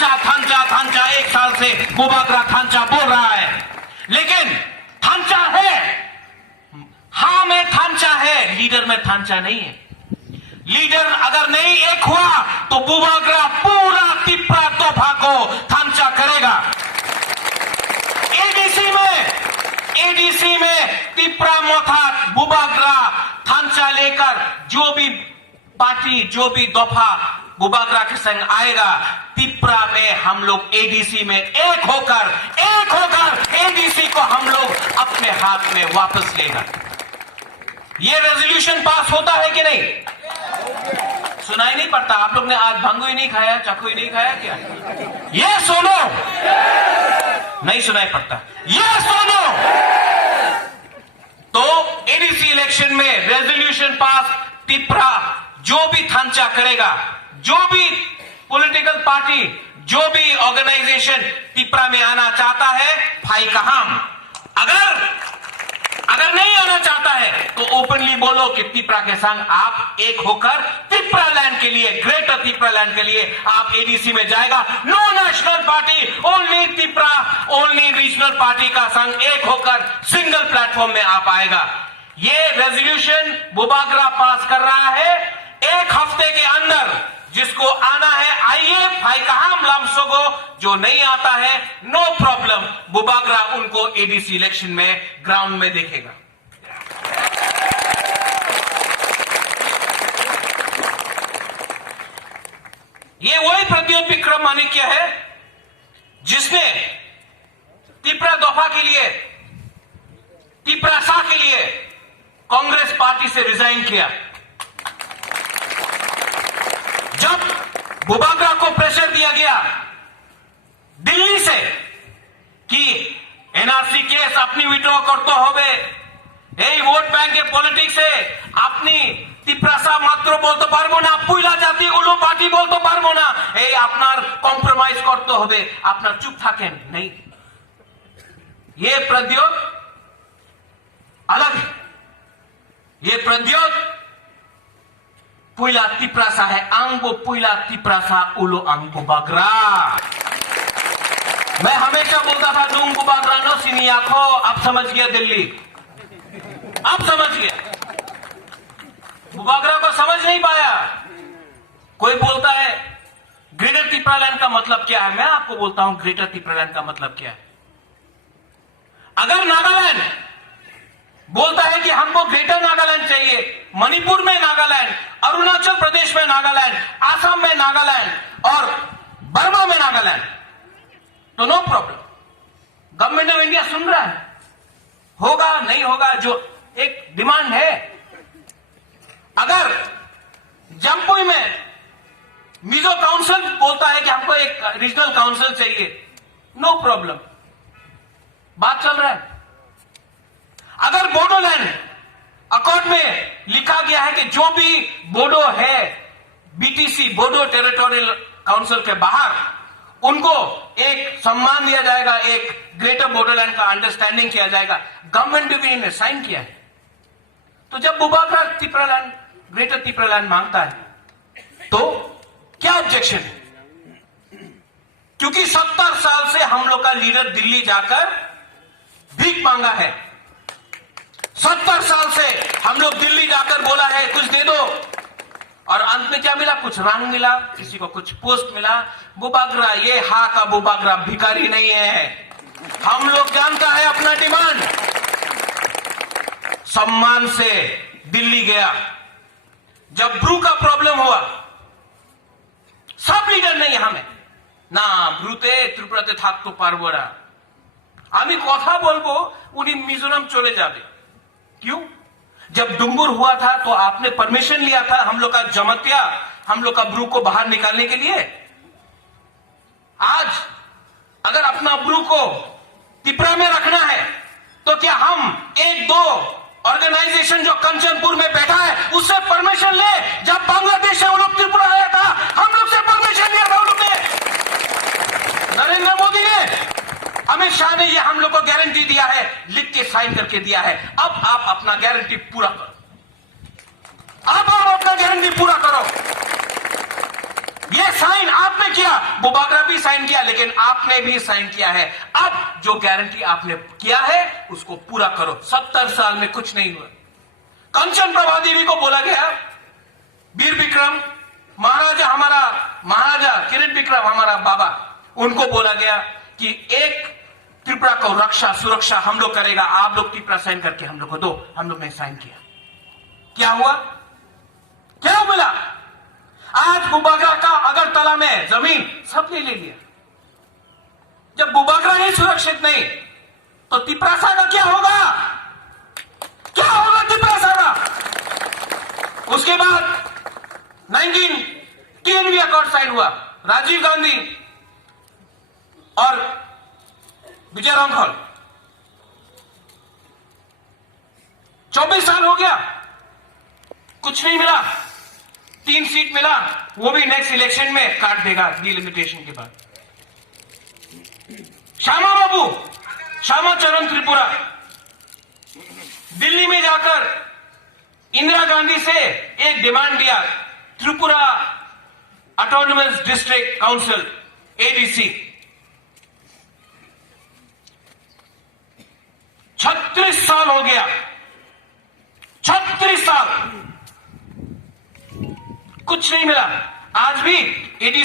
थांचा थांचा थांचा 1 साल से बुबागरा थांचा बोल रहा है, लेकिन थांचा है, हाँ में थांचा है, लीडर में थांचा नहीं है। लीडर अगर नहीं एक हुआ तो बुबागरा पूरा तिप्रा तोहफा को थांचा करेगा। एडीसी में तिप्रा मोथा बुबागरा थांचा लेकर जो भी पार्टी जो भी दफा बुबागरा के संग आएगा, तिप्रा में हम लोग एडीसी में एक होकर एडीसी को हम लोग अपने हाथ में वापस लेगा। ये रेजोल्यूशन पास होता है कि नहीं? सुनाई नहीं पड़ता? आप लोग ने आज भांगू ही नहीं खाया, चाकू ही नहीं खाया क्या? ये सुनो, नहीं सुनाई पड़ता, ये सुनो। तो एडीसी इलेक्शन में रेजोल्यूशन पास, तिप्रा जो भी थांचा करेगा, जो भी पॉलिटिकल पार्टी, जो भी ऑर्गेनाइजेशन तिप्रा में आना चाहता है, भाई कहाम, अगर नहीं आना चाहता है तो ओपनली बोलो कि तिप्रा के संग आप एक होकर तिप्रा लैंड के लिए, ग्रेटर तिप्रा लैंड के लिए आप एडीसी में जाएगा। No national party, only Tipra, only regional party का संग एक होकर सिंगल प्लेटफॉर्म में आप आएगा। ये रेजोल्यूशन बुबागरा पास कर रहा है। 1 हफ्ते के अंदर जिसको आना है आइए, भाई कहाम लामसोगो, जो नहीं आता है नो प्रॉब्लम, बुबागरा उनको एडीसी इलेक्शन में ग्राउंड में देखेगा। ये वही प्रद्योत विक्रम माणिक्य है जिसने तिप्रा दफा के लिए, तिप्रा सा के लिए कांग्रेस पार्टी से रिजाइन किया। जब बुबागरा को प्रेशर दिया गया दिल्ली से कि एनआरसी केस अपनी विड्रॉ करते होबे, এই ভোট ব্যাংকে পলিটিক্সে আপনি তিপ্রাসা মাত্র বলতে পারবো না, পুইলা জাতিগুলো পার্টি বলতে পারবো না, এই আপনার কম্প্রোমাইজ করতে হবে, আপনার চুপ থাকেন नहीं। ये प्रद्योत अलग है, ये प्रद्योत पुइला तिप्रासा है, आंगो पुइला तिप्रासा उलो आंगो बागरा। मैं हमेशा बोलता था डूंग बुबागरा नो सिनी आंखो, अब समझ गया दिल्ली, अब समझ गया। बुबागरा को समझ नहीं पाया। कोई बोलता है ग्रेटर तिप्रालैंड का मतलब क्या है, मैं आपको बोलता हूं ग्रेटर तिप्रालैंड का मतलब क्या है। अगर नागालैंड बोलता है कि हमको ग्रेटर नागालैंड चाहिए, मणिपुर में नागालैंड, अरुणाचल प्रदेश में नागालैंड, आसाम में नागालैंड और बर्मा में नागालैंड, तो no problem. Government of India सुन रहा है, होगा नहीं होगा, जो एक डिमांड है। अगर जम्पुई में मिजो काउंसिल बोलता है कि हमको एक रीजनल काउंसिल चाहिए, नो प्रॉब्लम, बात चल रहा है। अगर बोडोलैंड अकॉर्ड में लिखा गया है कि जो भी बोडो है बीटीसी, बोडो टेरिटोरियल काउंसिल के बाहर, उनको एक सम्मान दिया जाएगा, एक ग्रेटर बोडोलैंड का अंडरस्टैंडिंग किया जाएगा, गवर्नमेंट भी ने साइन किया है। तो जब बुबागरा तिप्रालैंड, ग्रेटर तिप्रालैंड मांगता है तो क्या ऑब्जेक्शन है? क्योंकि 70 साल से हम लोग का लीडर दिल्ली जाकर भीख मांगा है। 70 साल से हम लोग दिल्ली जाकर बोला है कुछ दे दो, और अंत में क्या मिला? कुछ रंग मिला, किसी को कुछ पोस्ट मिला। बुबागरा, ये हा का बुबागरा भिखारी नहीं है, हम लोग जानता है अपना डिमांड। सम्मान से दिल्ली गया, जब ब्रू का प्रॉब्लम हुआ, सब लीडर ने यहां में ना ब्रूते त्रिपुराते থাকতে পারবো না, আমি কথা বলবো উনি মিজোরাম চলে যাবে। क्यों? जब डुंगुर हुआ था तो आपने परमिशन लिया था हम लोग का जमतिया, हम लोग का ब्रू को बाहर निकालने के लिए। आज अगर अपना ब्रू को तिप्रा में रखना है तो क्या हम 1-2 ऑर्गेनाइजेशन जो कंचनपुर में बैठा है उससे परमिशन ले? जब बांग्लादेश से वो लोग त्रिपुरा आया था, हम लोग से परमिशन लिया था उन लोग ने। नरेंद्र मोदी ने, अमित शाह ने ये हम लोग को गारंटी दिया है, लिख के साइन करके दिया है। अब आप अपना गारंटी पूरा करो, अब आप अपना गारंटी पूरा करो। ये साइन आपने किया, बुबागरा भी साइन किया, लेकिन आपने भी साइन किया है। अब जो गारंटी आपने किया है उसको पूरा करो। 70 साल में कुछ नहीं हुआ। कंचन प्रभा देवी को बोला गया, वीर विक्रम महाराजा किरीट विक्रम हमारा बाबा, उनको बोला गया कि एक त्रिपुरा को रक्षा सुरक्षा हम लोग करेगा, आप लोग त्रिपुरा साइन करके हम लोग को दो। हम लोग ने साइन किया। क्या हुआ? क्या मिला? आज बुबागरा का अगरतला में जमीन सबने ले लिया। जब बुबागरा ही सुरक्षित नहीं तो तिपरासा का क्या होगा? क्या होगा तिपरासा का? उसके बाद 19 अकॉर्ड साइन हुआ। राजीव गांधी और विजय रामफल 24 साल हो गया, कुछ नहीं मिला। 3 सीट मिला, वो भी नेक्स्ट इलेक्शन में काट देगा डिलिमिटेशन के बाद। श्यामा बाबू, श्यामा चरण त्रिपुरा दिल्ली में जाकर इंदिरा गांधी से एक डिमांड दिया, Tripura autonomous district council ADC. 36 साल हो गया, 36 साल कुछ नहीं मिला। आज भी एडीसी